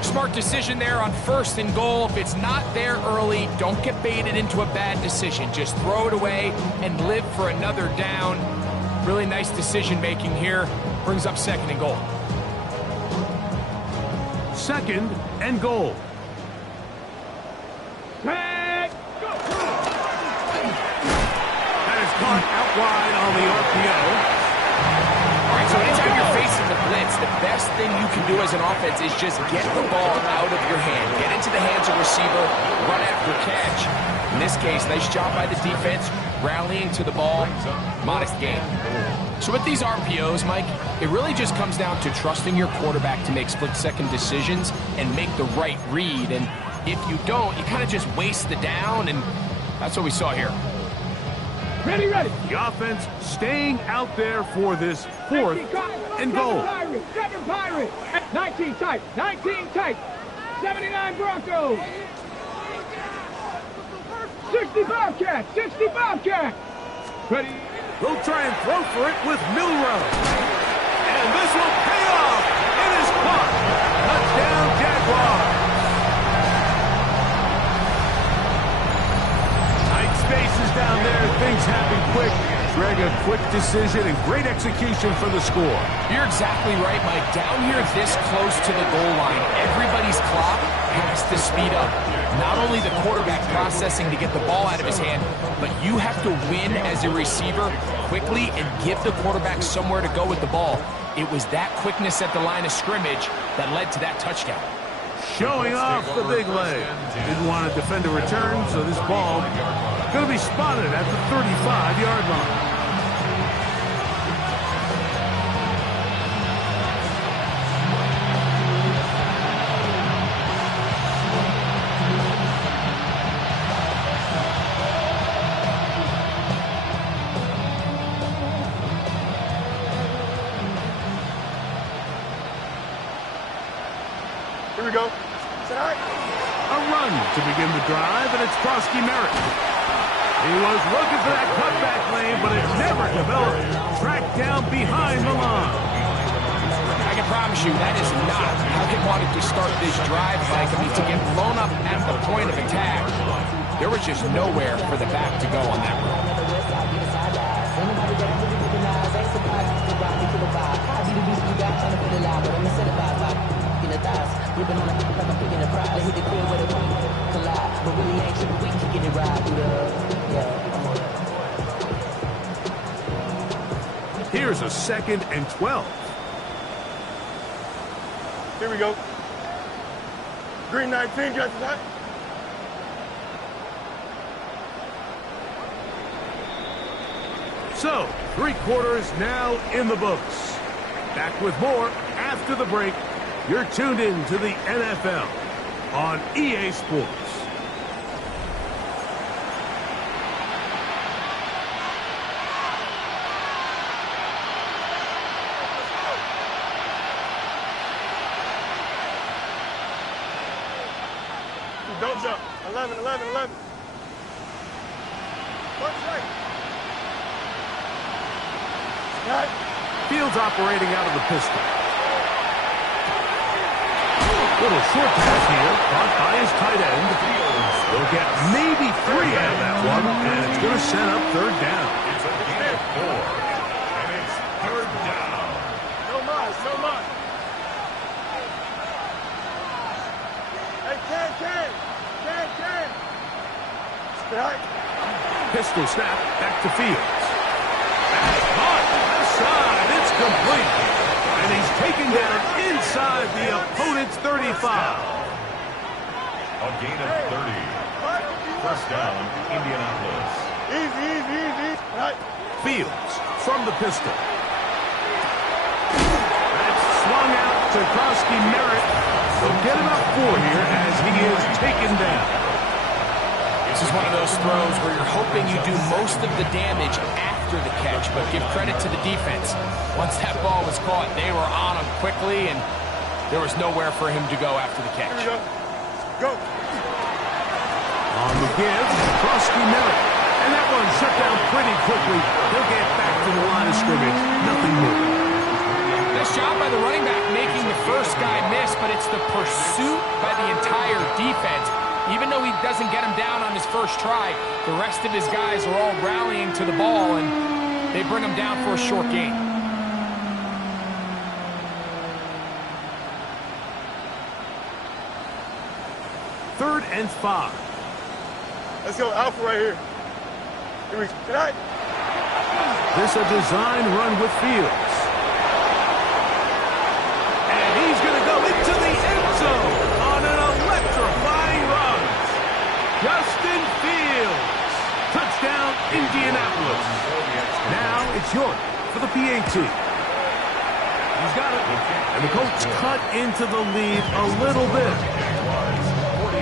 Smart decision there on 1st and goal. If it's not there early, don't get baited into a bad decision. Just throw it away and live for another down. Really nice decision making here. Brings up 2nd and goal. 2nd and goal. That is caught out wide on the RPO. All right, so anytime you're facing the blitz, the best thing you can do as an offense is just get the ball out of your hand. Get into the hands of receiver, run after catch. In this case, nice job by the defense, rallying to the ball, modest gain. So with these RPOs, Mike, it really just comes down to trusting your quarterback to make split-second decisions and make the right read. And if you don't, you kind of just waste the down, and that's what we saw here. Ready. The offense staying out there for this 4th and goal. 7 Pirates. 19 tight. 19 tight. 79 Broncos. 69 60 Bobcat! 60 Bobcat! Ready? He'll try and throw for it with Milrow. And this will pay off. It is caught. Touchdown, Jaguars. Tight spaces down there. Things happen quick. Greg, a quick decision and great execution for the score. You're exactly right, Mike. Down here this close to the goal line, everybody's clock has to speed up. Not only the quarterback processing to get the ball out of his hand, but you have to win as a receiver quickly and give the quarterback somewhere to go with the ball. It was that quickness at the line of scrimmage that led to that touchdown. Showing off the big leg. Didn't want to defend a return, so this ball going to be spotted at the 35-yard line. Here we go. A run to begin the drive, and it's Krosky Merritt. He was looking for that cutback lane, but it never developed. Tracked down behind the line. I can promise you that is not how they wanted to start this drive, Mike. I mean, to get blown up at the point of attack, there was just nowhere for the back to go on that run. Here's a 2nd and 12. Here we go. Green 19, got that. So, 3 quarters now in the books. Back with more after the break. You're tuned in to the NFL on EA Sports. Don't jump. 11, 11, 11. Right. Fields operating out of the pistol. Little short pass here, caught by his tight end. They'll get maybe 3 out of that one, and it's going to set up 3rd down. It's a gain of 4, and it's 3rd down. No more, no more. Hey, Ken. Right. Pistol snap, back to Fields. That's caught, left side, it's complete. And he's taken down inside the opponent's 35. A gain of 30. 1st down, Indianapolis. Easy. Right. Fields from the pistol. That's swung out to Krosky Merritt. They'll get about 4 here as he is taken down. This is one of those throws where you're hoping you do most of the damage after the catch, but give credit to the defense. Once that ball was caught, they were on him quickly, and there was nowhere for him to go after the catch. Here we go. Go. On the give, Krosky Merritt. And that one shut down pretty quickly. They'll get back to the line of scrimmage. Nothing more. Nice job by the running back making the first guy miss, but it's the pursuit by the entire defense. Even though he doesn't get him down on his first try, the rest of his guys are all rallying to the ball, and they bring him down for a short gain. Third and 5. Let's go, Alpha right here. Here we go. Right. This a design run with Fields. And he's going to go into the end zone on an electrifying run. Justin Fields. Touchdown, Indianapolis. Now it's York for the PAT. He's got it. And the Colts cut into the lead a little bit. Jaguars, 42.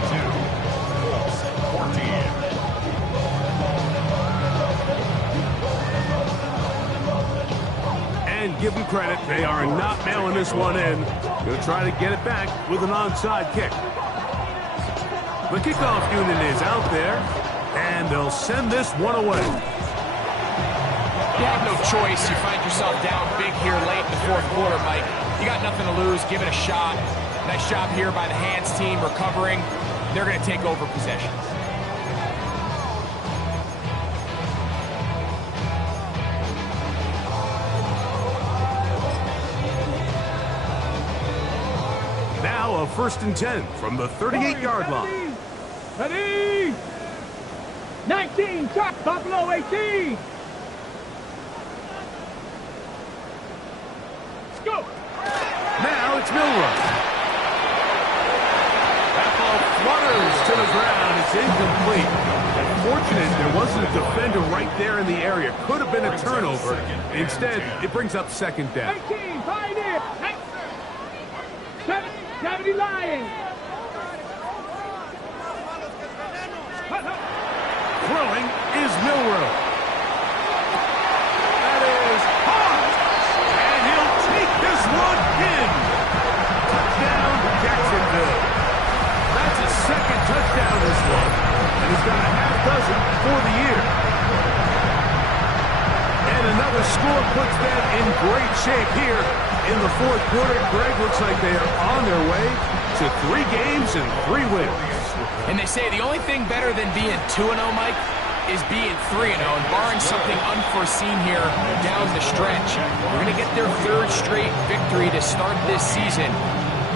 Colts, 14. And give them credit, they are not mailing this one in. Going to try to get it back with an onside kick. The kickoff unit is out there, and And they'll send this one away. You have no choice. You find yourself down big here late in the fourth quarter, Mike. You got nothing to lose. Give it a shot. Nice job here by the hands team recovering. They're going to take over possession. Now a 1st and 10 from the 38-yard line. Ready? 19, top, Buffalo 18. Let's go. Now it's Milrow. That ball flutters to the ground. It's incomplete. Unfortunate there wasn't a defender right there in the area. Could have been a turnover. Instead, it brings up 2nd down. 18, Pioneer. 70 Lions. Throwing is Milrow. That is hard. And he'll take this one in. Touchdown, Jacksonville. That's his 2nd touchdown this one. And he's got a half dozen for the year. And another score puts them in great shape here in the fourth quarter. Greg, looks like they are on their way to 3 games and 3 wins. And they say the only thing better than being 2-0, Mike, is being 3-0. And barring something unforeseen here down the stretch, we're going to get their 3rd straight victory to start this season.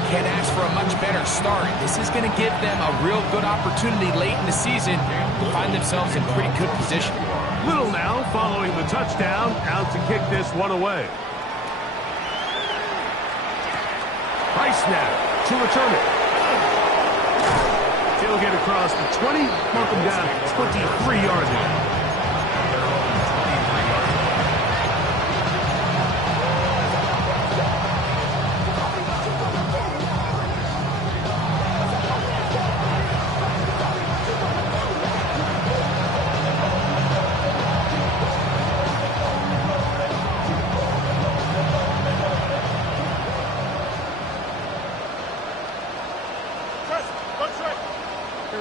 Can't ask for a much better start. This is going to give them a real good opportunity late in the season to find themselves in pretty good position. Little now following the touchdown, out to kick this one away. Price now to return it. He'll get across the 20, mark him down 23-yard line.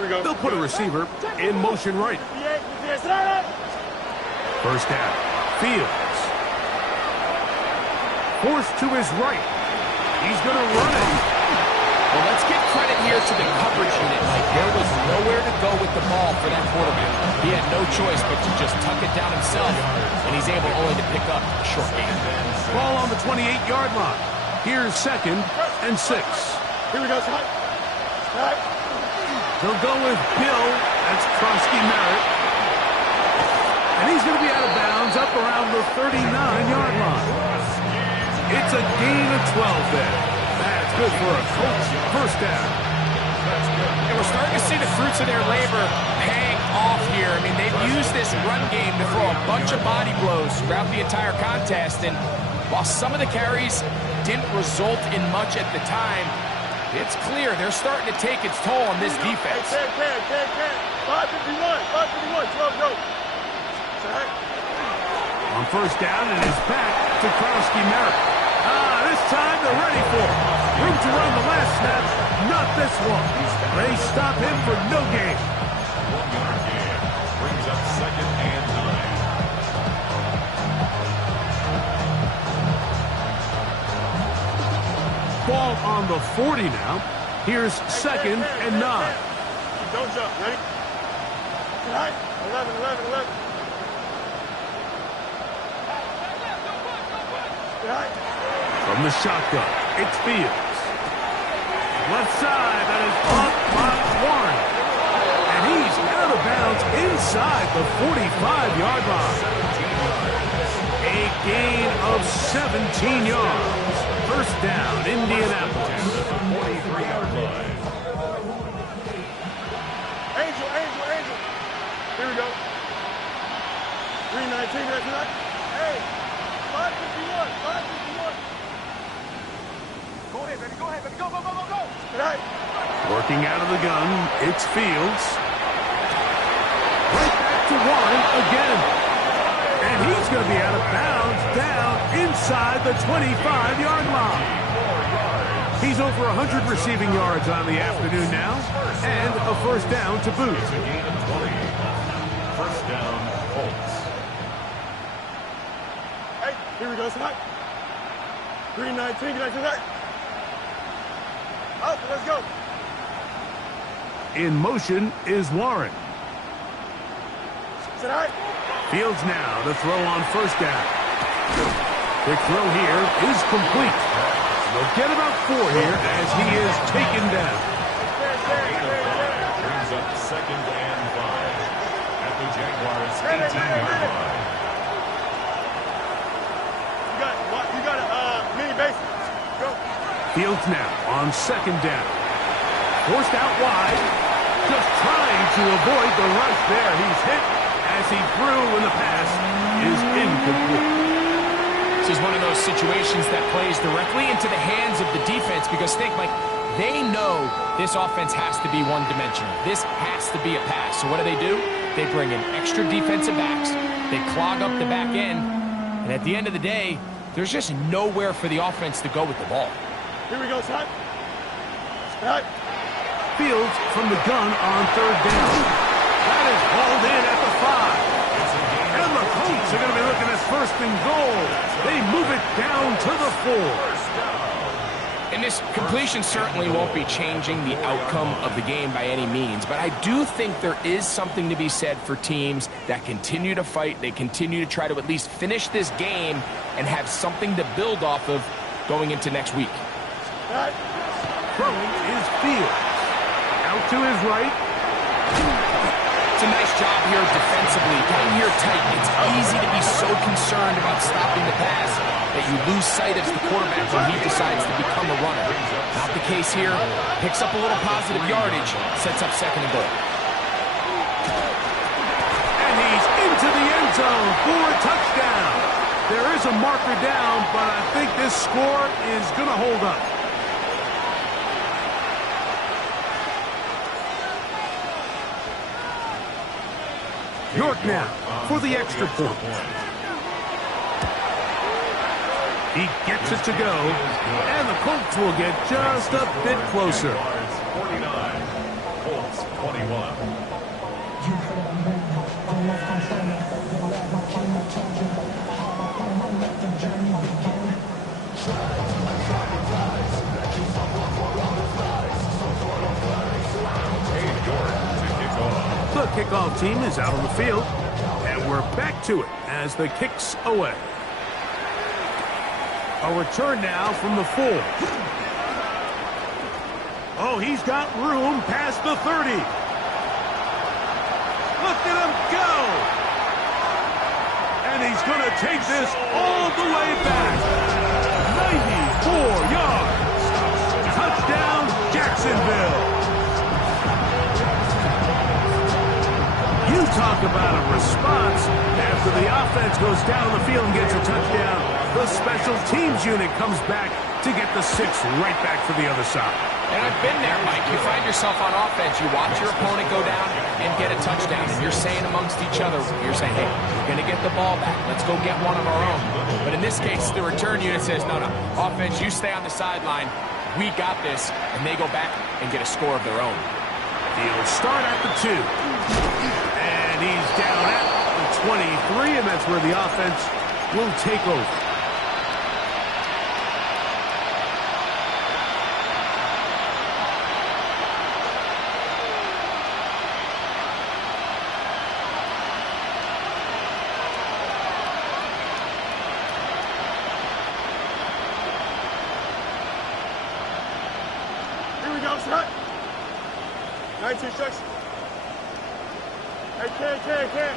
They'll put a receiver in motion right. 1st down. Fields. Forced to his right. He's going to run it. Well, let's give credit here to the coverage unit. Like, there was nowhere to go with the ball for that quarterback. He had no choice but to just tuck it down himself, and he's able only to pick up a short gain. Ball on the 28-yard line. Here's 2nd and 6. Here we go, Scott. They'll go with Bill. That's Krosky Merritt. And he's going to be out of bounds up around the 39-yard line. It's a gain of 12 there. That's good for a coach. 1st down. And we're starting to see the fruits of their labor paying off here. I mean, they've used this run game to throw a bunch of body blows throughout the entire contest. And while some of the carries didn't result in much at the time, it's clear they're starting to take its toll on this defense. 551, 12 go. On 1st down, and it's back to Krosky Merritt. This time they're ready for it. Room to run the last snap. Not this one. They stop him for no gain. 1-yard gain. Brings up 2nd and 9. Ball on the 40 now. Here's 2nd and 9. Don't jump. Ready? 11. From the shotgun, it's Fields. Left side, that is blocked by Warren. And he's out of bounds inside the 45-yard line. A gain of 17 yards. 1st down, Indianapolis. 43-yard line. Angel. Here we go. 319, that's right. Hey, 551. Go ahead, baby. Go. Right. Working out of the gun, it's Fields. Right back to Warren again. And he's going to be out of bounds down inside the 25-yard line. He's over 100 receiving yards on the afternoon now, and a 1st down to boot. Colts. Hey, here we go, tonight. 319, get back to that. Up, let's go. In motion is Warren. Tonight. Fields now to throw on first down. Quick throw here is complete. We'll get about 4 here as he is taken down. Brings up 2nd and 5 at the Jaguars' 18-yard line. You got a mini base. Go. Fields now on 2nd down. Forced out wide. Just trying to avoid the rush there. He's hit as he threw when the pass is incomplete. This is one of those situations that plays directly into the hands of the defense because think, Mike, they know this offense has to be one-dimensional. This has to be a pass. So what do? They bring in extra defensive backs. They clog up the back end. And at the end of the day, there's just nowhere for the offense to go with the ball. Here we go, son. Start. Fields from the gun on 3rd down. That is hauled in at the 5. And the Colts are going to be looking at 1st and goal. They move it down to the 4. And this completion certainly won't be changing the outcome of the game by any means, but I do think there is something to be said for teams that continue to fight. They continue to try to at least finish this game and have something to build off of going into next week. Throwing is Fields. Out to his right. It's a nice job here defensively. Down here tight, it's easy to be so concerned about stopping the pass that you lose sight of the quarterback when he decides to become a runner. Not the case here. Picks up a little positive yardage, sets up 2nd and goal. And he's into the end zone for a touchdown. There is a marker down, but I think this score is going to hold up. York now for the extra point. He gets it to go, and the Colts will get just a bit closer. 49, Colts 21. The kickoff team is out on the field, and we're back to it as the kick's away. A return now from the 4. Oh, he's got room past the 30. Look at him go! And he's going to take this all the way back. 94 yards. Touchdown, Jacksonville. You talk about a response. After the offense goes down the field and gets a touchdown, the special teams unit comes back to get the 6 right back for the other side. And I've been there, Mike. You find yourself on offense, you watch your opponent go down and get a touchdown, and you're saying amongst each other, you're saying, hey, we're going to get the ball back. Let's go get one of our own. But in this case, the return unit says, no, offense, you stay on the sideline. We got this, and they go back and get a score of their own. He'll start at the 2. And he's down at the 23, and that's where the offense will take over. Here we go, son. 19 instructions. Hey, Ken. Hey, Ken.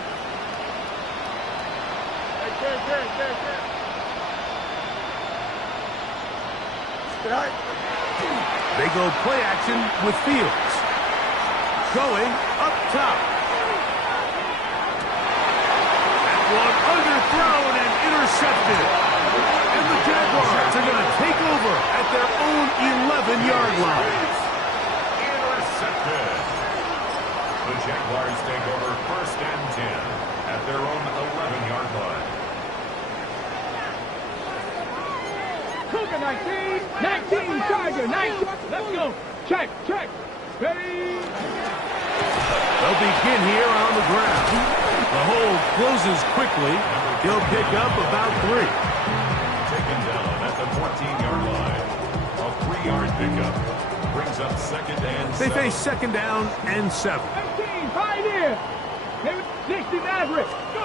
Good night. They go play action with Fields. Going up top. That one underthrown and intercepted. And the Jaguars are going to take over at their own 11-yard line. Intercepted. The Jaguars take over 1st and 10 at their own 11-yard line. Cougar 19, Tiger 19. Let's go. Check. Ready. They'll begin here on the ground. The hold closes quickly. He'll pick up about 3. Taken down at the 14-yard line. A 3-yard pickup brings up second and 7. They face second down and 7. 18, pioneer. 60 Maverick. Go.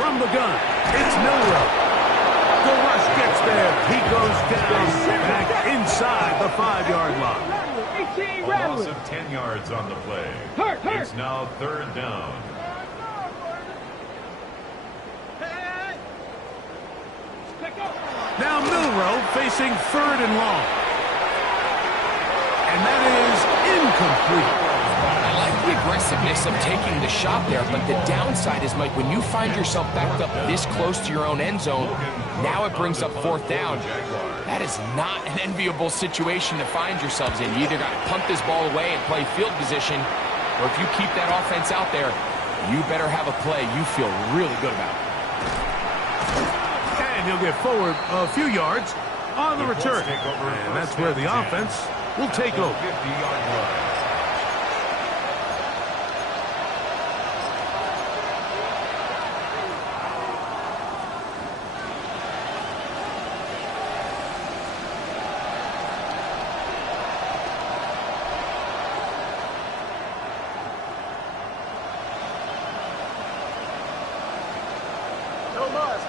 From the gun, it's Milrow. The rush gets there. He goes down back inside the 5-yard line. 18 A Rattler. loss of 10 yards on the play. Hurt. It's now 3rd down. Now Milrow facing 3rd and long. And that is incomplete. I like the aggressiveness of taking the shot there, but the downside is, Mike, when you find yourself backed up this close to your own end zone, now it brings up 4th down. That is not an enviable situation to find yourselves in. You either got to punt this ball away and play field position, or if you keep that offense out there, you better have a play you feel really good about. And he'll get forward a few yards on the return. And that's where the offense will take over. 50-yard line.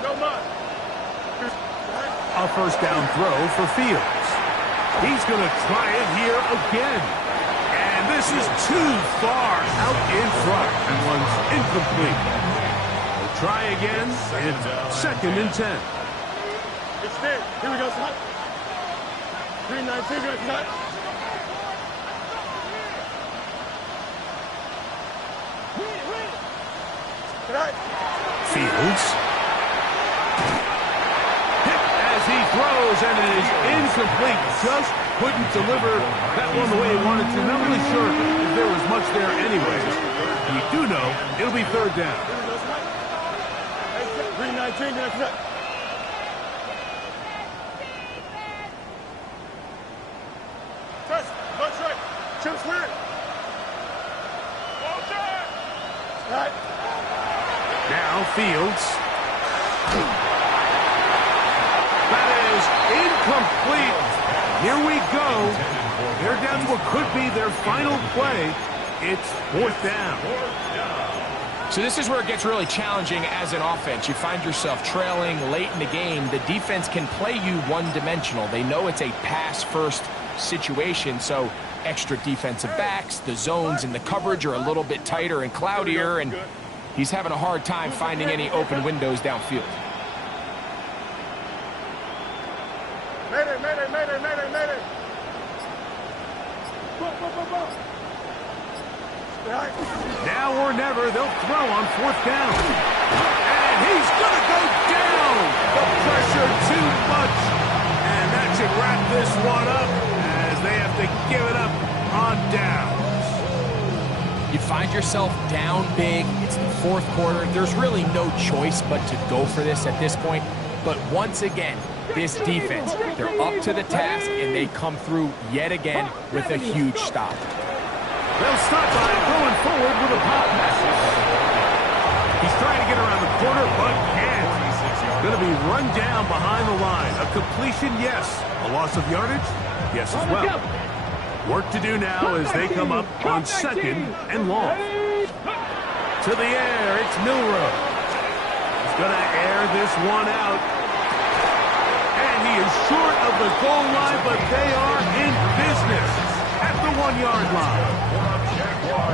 No muss. A first down throw for Fields. He's going to try it here again. And this is too far out in front. That one's incomplete. We'll try again. It's 2nd and 10. It's there. Here we go, son. 3-19, good cut. Fields. Hit as he throws, and it is incomplete. Just couldn't deliver that one the way he wanted to. Not really sure if there was much there anyways. You do know it'll be 3rd down. 3-19, good cut. Touch, touch right. Chips weird. Right. Now Fields. That is incomplete. Here we go. They're down to what could be their final play. It's 4th down. So this is where it gets really challenging as an offense. You find yourself trailing late in the game. The defense can play you one-dimensional. They know it's a pass-first situation, so extra defensive backs, the zones and the coverage are a little bit tighter and cloudier, and he's having a hard time finding any open windows downfield. Mayday. Now or never, they'll throw on 4th down. And he's going to go down. The pressure too much. And that should wrap this one up as they have to give it up on downs. You find yourself down big. It's the 4th quarter. There's really no choice but to go for this at this point. But once again, this defense, they're up to the task, and they come through yet again with a huge stop. They'll start by going forward with a pop pass. He's trying to get around the corner, but can't. Going to be run down behind the line. A completion, yes. A loss of yardage, yes as well. Work to do now as they come up on 2nd and long. To the air, it's Milrow. He's going to air this one out. And he is short of the goal line, but they are in business at the 1-yard line.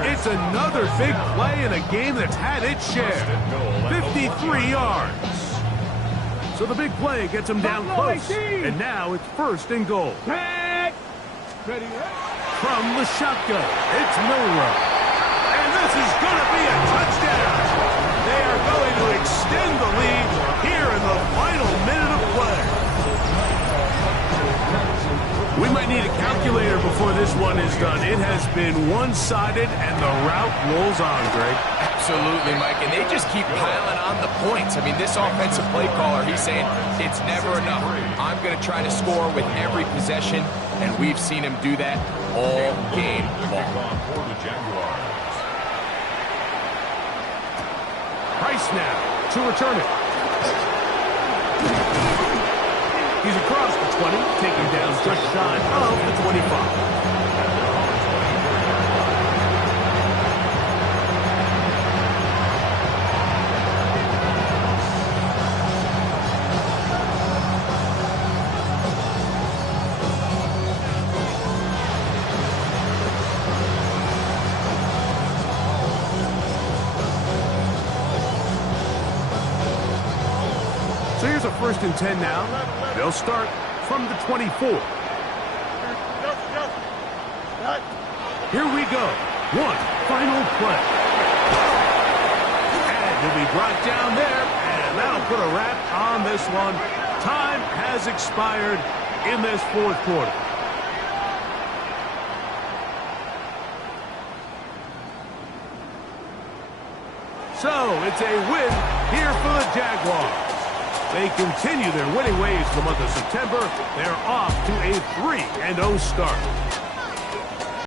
It's another big play in a game that's had its share. 53 yards. So the big play gets him down close. And now it's 1st and goal. Ready. From the shotgun, it's Milrow. And this is going to be a touchdown. They are going to extend the lead here in the final minute of play. We might need a calculator before this one is done. It has been one-sided, and the route rolls on, Greg. Absolutely, Mike, and they just keep piling on the points. I mean, this offensive play caller, he's saying it's never enough. I'm going to try to score with every possession, and we've seen him do that all game long. Right Rice now to return it. He's across the 20, taking down just shy of the 25. So here's a 1st and 10 now. They'll start from the 24. Here we go. One final play. And he'll be brought down there, and that'll put a wrap on this one. Time has expired in this 4th quarter. So it's a win here for the Jaguars. They continue their winning ways in the month of September. They're off to a 3-0 start.